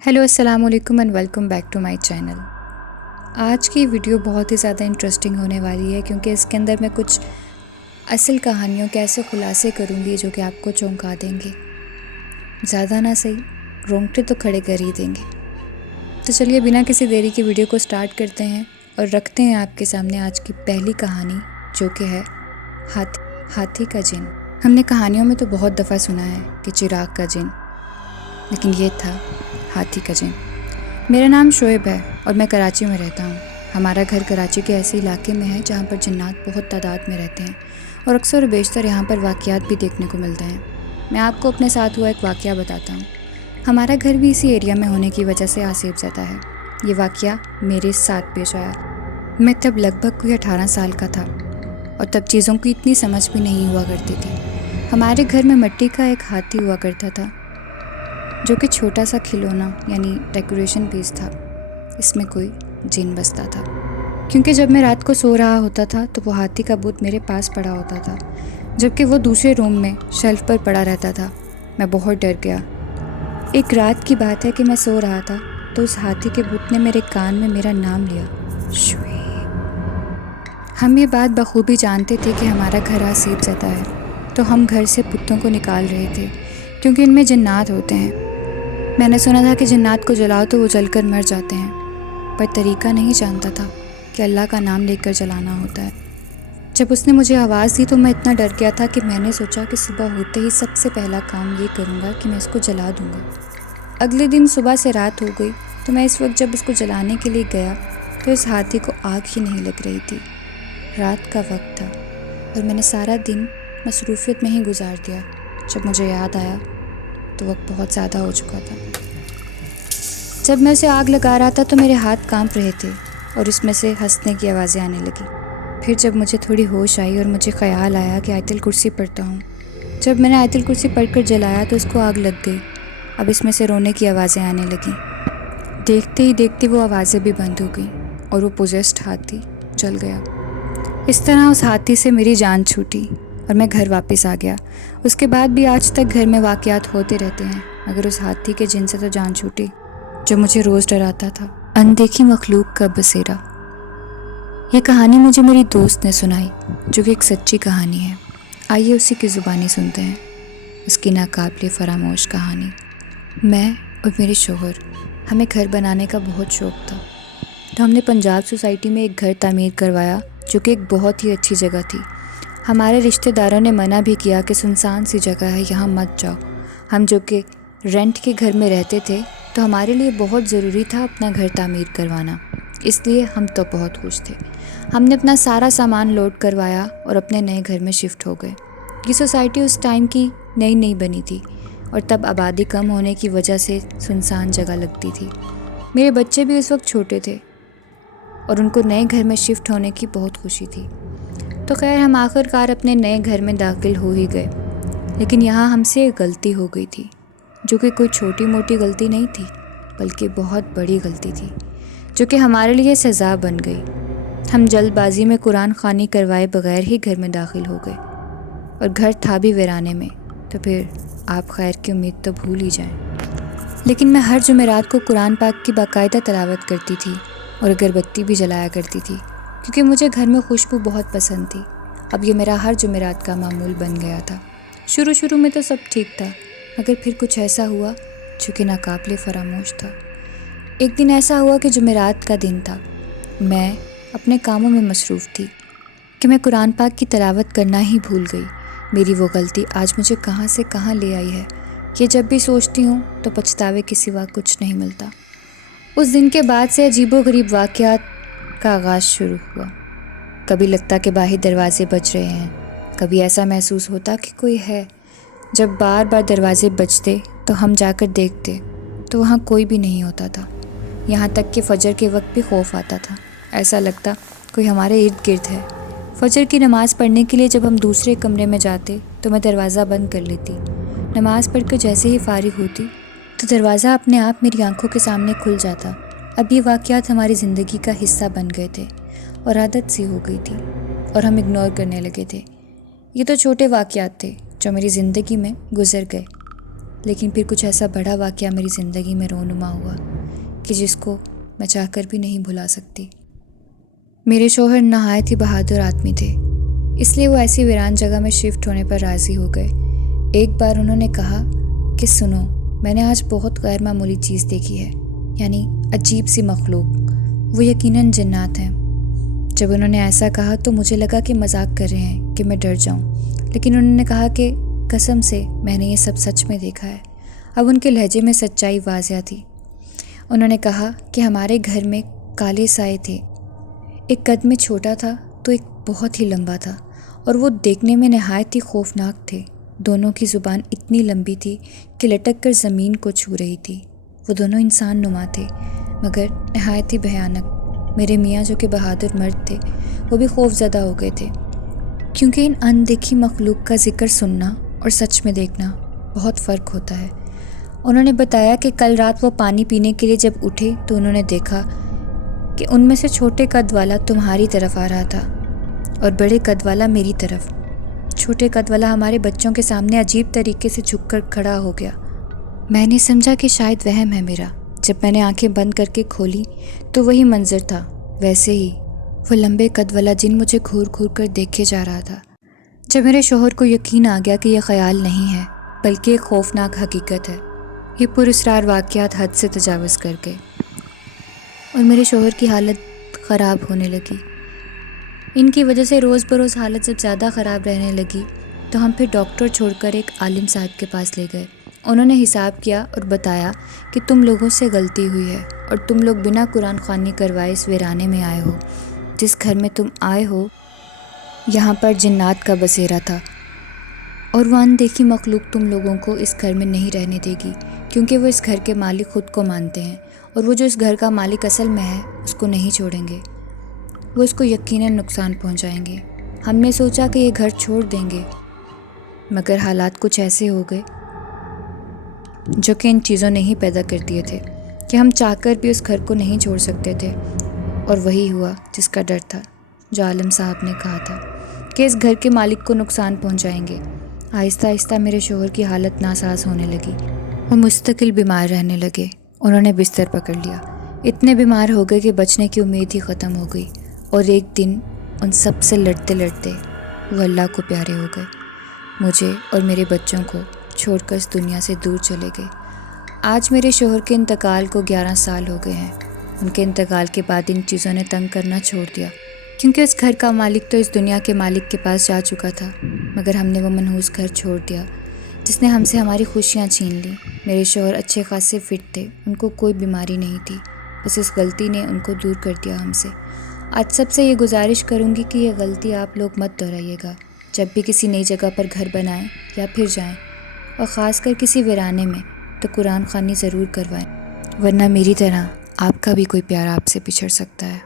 Hello अस्सलाम वालेकुम and welcome back to my channel. आज की वीडियो बहुत ही ज़्यादा इंटरेस्टिंग होने वाली है क्योंकि इसके अंदर मैं कुछ असल कहानियों के ऐसे खुलासे करूँगी जो कि आपको चौंका देंगे, ज़्यादा ना सही रोंगटे तो खड़े कर ही देंगे। तो चलिए बिना किसी देरी की वीडियो को स्टार्ट करते हैं और रखते हैं आपके सामने आज की पहली कहानी, जो कि है हाथी का जिन। हमने कहानियों में तो बहुत दफ़ा सुना है कि चिराग का जिन, लेकिन ये था हाथी का जिन। मेरा नाम शोएब है और मैं कराची में रहता हूँ। हमारा घर कराची के ऐसे इलाके में है जहाँ पर जिन्नात बहुत तादाद में रहते हैं और अक्सर बेशतर यहाँ पर वाक़यात भी देखने को मिलते हैं। मैं आपको अपने साथ हुआ एक वाक़या बताता हूँ। हमारा घर भी इसी एरिया में होने की वजह से आसेब ज़दा है। ये वाक़या मेरे साथ पेश आया। मैं तब लगभग कोई 18 साल का था और तब चीज़ों की इतनी समझ भी नहीं हुआ करती थी। हमारे घर में मिट्टी का एक हाथी हुआ करता था जो कि छोटा सा खिलौना यानी डेकोरेशन पीस था। इसमें कोई जिन बसता था, क्योंकि जब मैं रात को सो रहा होता था तो वो हाथी का बूत मेरे पास पड़ा होता था, जबकि वो दूसरे रूम में शेल्फ पर पड़ा रहता था। मैं बहुत डर गया। एक रात की बात है कि मैं सो रहा था तो उस हाथी के बूत ने मेरे कान में मेरा नाम लिया, शोएब। हम ये बात बखूबी जानते थे कि हमारा घर आसेब ज़दा है, तो हम घर से कुत्तों को निकाल रहे थे क्योंकि इनमें जिन्नात होते हैं। मैंने सुना था कि जिन्नात को जलाओ तो वो जलकर मर जाते हैं, पर तरीका नहीं जानता था कि अल्लाह का नाम लेकर जलाना होता है। जब उसने मुझे आवाज़ दी तो मैं इतना डर गया था कि मैंने सोचा कि सुबह होते ही सबसे पहला काम ये करूँगा कि मैं इसको जला दूँगा। अगले दिन सुबह से रात हो गई तो मैं इस वक्त जब उसको जलाने के लिए गया तो इस हाथी को आग ही नहीं लग रही थी। रात का वक्त था और मैंने सारा दिन मसरूफ़ियत में ही गुजार दिया। जब मुझे याद आया तो वक्त बहुत ज़्यादा हो चुका था। जब मैं उसे आग लगा रहा था तो मेरे हाथ कांप रहे थे और इसमें से हंसने की आवाज़ें आने लगी। फिर जब मुझे थोड़ी होश आई और मुझे ख़याल आया कि आयतुल कुर्सी पढ़ता हूँ, जब मैंने आयतुल कुर्सी पढ़कर जलाया तो उसको आग लग गई। अब इसमें से रोने की आवाज़ें आने लगीं। देखते ही देखते वो आवाज़ें भी बंद हो गई और वो पोजेस्ड हाथी जल गया। इस तरह उस हाथी से मेरी जान छूटी और मैं घर वापस आ गया। उसके बाद भी आज तक घर में वाक़यात होते रहते हैं, मगर उस हाथी के जिन से तो जान छूटी जो मुझे रोज़ डराता था। अनदेखी मखलूक का बसेरा। यह कहानी मुझे मेरी दोस्त ने सुनाई, जो कि एक सच्ची कहानी है। आइए उसी की ज़ुबानी सुनते हैं उसकी नाकाबिले फरामोश कहानी। मैं और मेरे शोहर, हमें घर बनाने का बहुत शौक़ था, तो हमने पंजाब सोसाइटी में एक घर तामीर करवाया जो कि एक बहुत ही अच्छी जगह थी। हमारे रिश्तेदारों ने मना भी किया कि सुनसान सी जगह है, यहाँ मत जाओ। हम जो कि रेंट के घर में रहते थे तो हमारे लिए बहुत ज़रूरी था अपना घर तामीर करवाना, इसलिए हम तो बहुत खुश थे। हमने अपना सारा सामान लोड करवाया और अपने नए घर में शिफ्ट हो गए। ये सोसाइटी उस टाइम की नई बनी थी और तब आबादी कम होने की वजह से सुनसान जगह लगती थी। मेरे बच्चे भी उस वक्त छोटे थे और उनको नए घर में शिफ्ट होने की बहुत खुशी थी। तो खैर हम आखिरकार अपने नए घर में दाखिल हो ही गए, लेकिन यहाँ हमसे एक गलती हो गई थी, जो कि कोई छोटी मोटी गलती नहीं थी बल्कि बहुत बड़ी गलती थी, जो कि हमारे लिए सज़ा बन गई। हम जल्दबाजी में कुरान ख़ानी करवाए बगैर ही घर में दाखिल हो गए और घर था भी वीराने में, तो फिर आप खैर की उम्मीद तो भूल ही जाएं। लेकिन मैं हर जुमेरात को कुरान पाक की बाकायदा तिलावत करती थी और अगरबत्ती भी जलाया करती थी, क्योंकि मुझे घर में खुशबू बहुत पसंद थी। अब ये मेरा हर जुमेरात का मामूल बन गया था। शुरू में तो सब ठीक था, मगर फिर कुछ ऐसा हुआ जो कि नाकाबिले फरामोश था। एक दिन ऐसा हुआ कि जुमेरात का दिन था। मैं अपने कामों में मसरूफ़ थी कि मैं कुरान पाक की तिलावत करना ही भूल गई। मेरी वो गलती आज मुझे कहाँ से कहाँ ले आई है, ये जब भी सोचती हूँ तो पछतावे के सिवा कुछ नहीं मिलता। उस दिन के बाद से अजीबोगरीब वाक़यात का आगाज़ शुरू हुआ। कभी लगता कि बाहर दरवाजे बज रहे हैं, कभी ऐसा महसूस होता कि कोई है। जब बार बार दरवाजे बजते तो हम जाकर देखते तो वहाँ कोई भी नहीं होता था। यहाँ तक कि फ़जर के वक्त भी खौफ आता था, ऐसा लगता कोई हमारे इर्द गिर्द है। फ़जर की नमाज़ पढ़ने के लिए जब हम दूसरे कमरे में जाते तो मैं दरवाज़ा बंद कर लेती। नमाज़ पढ़कर जैसे ही फ़ारिग होती तो दरवाज़ा अपने आप मेरी आंखों के सामने खुल जाता। अब ये वाक़यात हमारी ज़िंदगी का हिस्सा बन गए थे और आदत सी हो गई थी और हम इग्नोर करने लगे थे। ये तो छोटे वाक़यात थे जो मेरी ज़िंदगी में गुज़र गए, لیکن پھر کچھ ایسا بڑا واقعہ میری زندگی میں رونما ہوا کہ جس کو میں چاہ کر بھی نہیں بھلا سکتی۔ میرے شوہر نہایت ہی بہادر آدمی تھے، اس لیے وہ ایسی ویران جگہ میں شفٹ ہونے پر راضی ہو گئے۔ ایک بار انہوں نے کہا کہ سنو، میں نے آج بہت غیر معمولی چیز دیکھی ہے، یعنی عجیب سی مخلوق، وہ یقیناً جنات ہیں۔ جب انہوں نے ایسا کہا تو مجھے لگا کہ مذاق کر رہے ہیں کہ میں ڈر جاؤں، لیکن انہوں نے کہا کہ قسم سے میں نے یہ سب سچ میں دیکھا ہے۔ اب ان کے لہجے میں سچائی واضح تھی۔ انہوں نے کہا کہ ہمارے گھر میں کالے سائے تھے، ایک قد میں چھوٹا تھا تو ایک بہت ہی لمبا تھا، اور وہ دیکھنے میں نہایت ہی خوفناک تھے۔ دونوں کی زبان اتنی لمبی تھی کہ لٹک کر زمین کو چھو رہی تھی۔ وہ دونوں انسان نما تھے مگر نہایت ہی بھیانک۔ میرے میاں جو کہ بہادر مرد تھے وہ بھی خوف زدہ ہو گئے تھے، کیونکہ ان اندیکھی مخلوق کا ذکر سننا اور سچ میں دیکھنا بہت فرق ہوتا ہے۔ انہوں نے بتایا کہ کل رات وہ پانی پینے کے لیے جب اٹھے تو انہوں نے دیکھا کہ ان میں سے چھوٹے قد والا تمہاری طرف آ رہا تھا اور بڑے قد والا میری طرف۔ چھوٹے قد والا ہمارے بچوں کے سامنے عجیب طریقے سے جھک کر کھڑا ہو گیا۔ میں نے سمجھا کہ شاید وہم ہے میرا۔ جب میں نے آنکھیں بند کر کے کھولی تو وہی منظر تھا، ویسے ہی وہ لمبے قد والا جن مجھے گھور گھور کر دیکھے جا رہا تھا۔ جب میرے شوہر کو یقین آ گیا کہ یہ خیال نہیں ہے بلکہ ایک خوفناک حقیقت ہے، یہ پراسرار واقعات حد سے تجاوز کر گئے اور میرے شوہر کی حالت خراب ہونے لگی۔ ان کی وجہ سے روز بروز حالت جب زیادہ خراب رہنے لگی تو ہم پھر ڈاکٹر چھوڑ کر ایک عالم صاحب کے پاس لے گئے۔ انہوں نے حساب کیا اور بتایا کہ تم لوگوں سے غلطی ہوئی ہے اور تم لوگ بنا قرآن خوانی کروائے اس ویرانے میں آئے ہو۔ جس گھر میں تم آئے ہو یہاں پر جنات کا بسیرا تھا، اور وہ اندیکھی مخلوق تم لوگوں کو اس گھر میں نہیں رہنے دے گی، کیونکہ وہ اس گھر کے مالک خود کو مانتے ہیں، اور وہ جو اس گھر کا مالک اصل میں ہے اس کو نہیں چھوڑیں گے، وہ اس کو یقیناً نقصان پہنچائیں گے۔ ہم نے سوچا کہ یہ گھر چھوڑ دیں گے، مگر حالات کچھ ایسے ہو گئے جو کہ ان چیزوں نے ہی پیدا کر دیے تھے کہ ہم چاہ کر بھی اس گھر کو نہیں چھوڑ سکتے تھے۔ اور وہی ہوا جس کا ڈر تھا، جو عالم صاحب نے کہا تھا کہ اس گھر کے مالک کو نقصان پہنچائیں گے۔ آہستہ آہستہ میرے شوہر کی حالت ناساز ہونے لگی، وہ مستقل بیمار رہنے لگے۔ انہوں نے بستر پکڑ لیا، اتنے بیمار ہو گئے کہ بچنے کی امید ہی ختم ہو گئی، اور ایک دن ان سب سے لڑتے لڑتے وہ اللہ کو پیارے ہو گئے، مجھے اور میرے بچوں کو چھوڑ کر اس دنیا سے دور چلے گئے۔ آج میرے شوہر کے انتقال کو 11 سال ہو گئے ہیں۔ ان کے انتقال کے بعد ان چیزوں نے تنگ کرنا چھوڑ دیا، کیونکہ اس گھر کا مالک تو اس دنیا کے مالک کے پاس جا چکا تھا، مگر ہم نے وہ منحوس گھر چھوڑ دیا جس نے ہم سے ہماری خوشیاں چھین لی۔ میرے شوہر اچھے خاصے فٹ تھے، ان کو کوئی بیماری نہیں تھی، بس اس غلطی نے ان کو دور کر دیا ہم سے۔ آج سب سے یہ گزارش کروں گی کہ یہ غلطی آپ لوگ مت دہرائیے گا۔ جب بھی کسی نئی جگہ پر گھر بنائیں یا پھر جائیں، اور خاص کر کسی ویرانے میں، تو قرآن خوانی ضرور کروائیں، ورنہ میری طرح آپ کا بھی کوئی پیارا آپ سے بچھڑ سکتا ہے۔